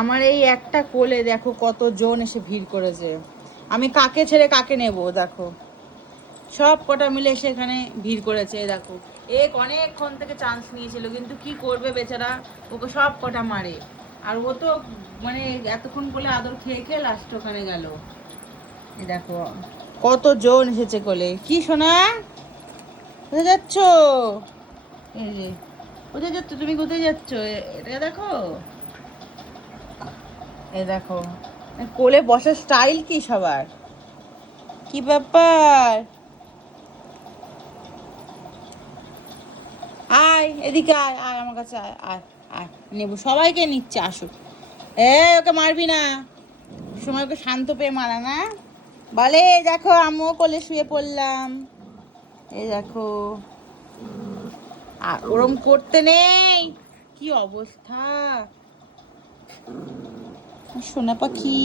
আমার এই একটা কোলে দেখো কতজন এসে ভিড় করেছে। আমি কাকে ছেড়ে কাকে নেব দেখো, সব কটা মিলে এসে এখানে ভিড় করেছে। দেখো অনেকক্ষণ থেকে চান্স নিয়েছিল, কিন্তু কি করবে বেচারা, ওকে সব কটা মারে। আর ও তো মানে এতক্ষণ কোলে আদর খেয়ে খেয়ে লাস্ট ওখানে গেল। এই দেখো কতজন এসেছে কোলে। কি সোনা, কোথায় যাচ্ছ? এই যে, কোথায় যাচ্ছ তুমি, কোথায় যাচ্ছ? এটা দেখো, এই দেখো কোলে বসার স্টাইল কি সবার, কি ব্যাপার। আয় এদিকে, আয় আয় আমার কাছে, আয় আয় আয়, নেবো, সবাইকে নিচ্ছে, আসো। ওকে মারবি না, সময় ওকে শান্ত পেয়ে মারা না বলে। দেখো আমিও কোলে শুয়ে পড়লাম, এই দেখো। আর ওরম করতে নেই, কি অবস্থা সোনা পাখি।